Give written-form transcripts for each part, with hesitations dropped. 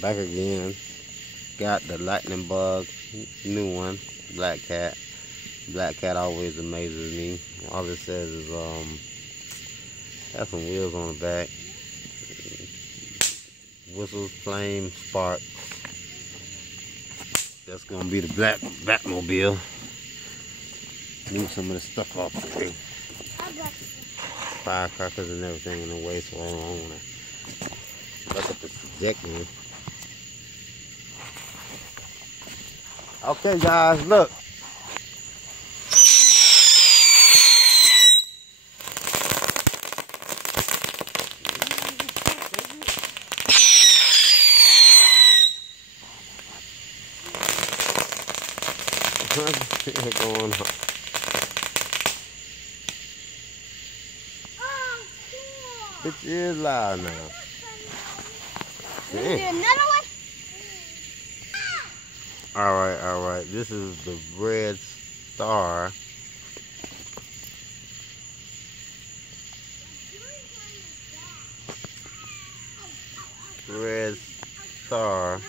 Back again. Got the lightning bug, new one, black cat. Black cat always amazes me. All it says is has some wheels on the back. Whistles, flame, spark. That's gonna be the black Batmobile. Move some of the stuff off the way. Firecrackers and everything in the way, so I don't wanna look at the trajectory. Okay, guys, look. What's going on? Oh, cool. It is loud now. Another one? All right. This is the red star. Red star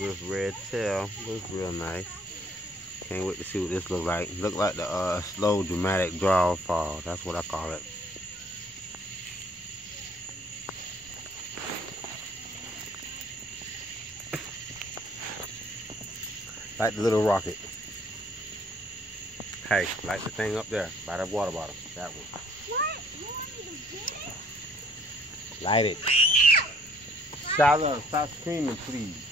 with red tail. Looks real nice. Can't wait to see what this look like. Look like the slow dramatic draw fall. That's what I call it. Like the little rocket. Hey, like the thing up there by that water bottle. That one. What? You want me to get it? Light it. Shiloh, stop screaming, please.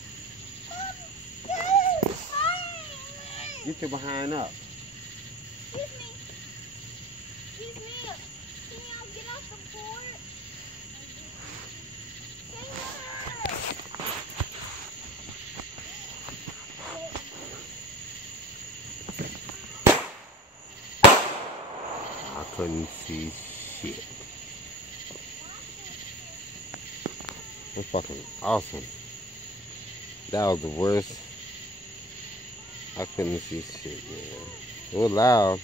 Get your behind up. Excuse me. Excuse me. Can y'all get off the porch? I couldn't see shit. That's fucking awesome. That was the worst. I couldn't see shit, man. It was loud.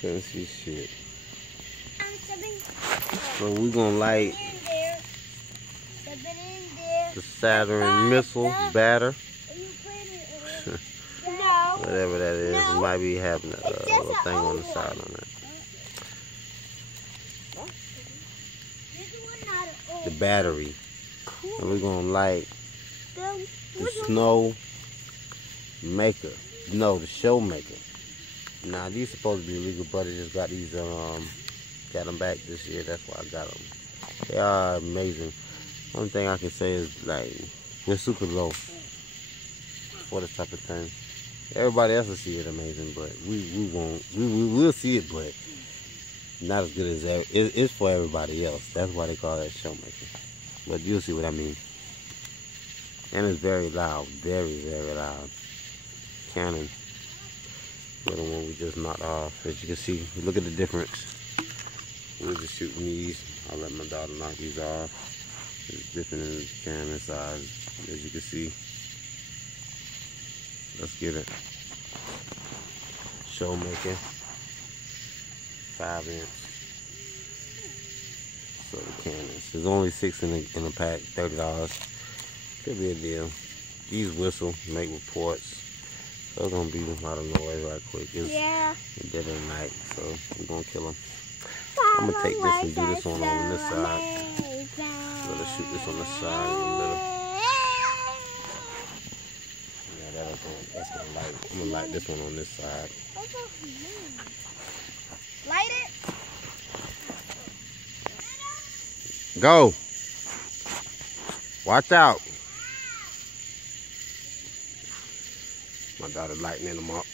Couldn't see shit. So we're gonna light the Saturn missile batter. Whatever that is. It might be having a little thing on the side on it. The battery. And we're gonna light the snow maker. No, the show maker. Now these supposed to be illegal, but I just got these got them back this year. That's why I got them. They are amazing. One thing I can say is like they're super low for this type of thing. Everybody else will see it amazing, but we won't. We will see it, but not as good as it's for everybody else. That's why they call that show maker. But you'll see what I mean. And it's very loud, very loud. Cannon. The one we just knocked off. As you can see, look at the difference. We're just shooting these. I'll let my daughter knock these off. It's different in the cannon size, as you can see. Let's get it. Show maker. 5-inch. So the cannons. There's only 6 in the pack. $30. Could be a deal. These whistle make reports. So it's gonna be a lot of noise right quick. It's dead at night, so we're gonna kill them. I'm gonna take this and do this one on this side. I'm gonna shoot this on the side in the middle. Yeah, that's gonna light. I'm gonna light this one on this side. Light it. Go. Watch out. My daughter lightening them up.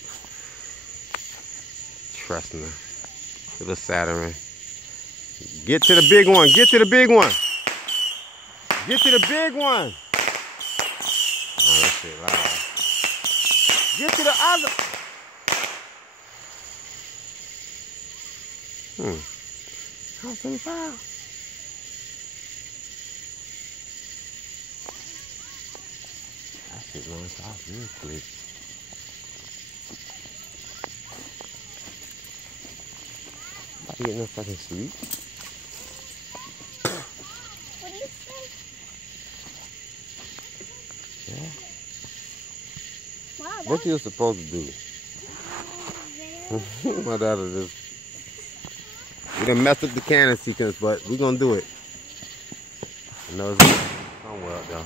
Trusting her. To the Saturn. Get to the big one. Get to the big one. Get to the big one. Oh, that shit loud. Get to the other. House 25. That shit runs off real quick. About to get no fucking sleep. What do you say? What you supposed to do? My daughter just... We done messed up the cannon sequence, but we gonna do it. I know it's somewhere out there.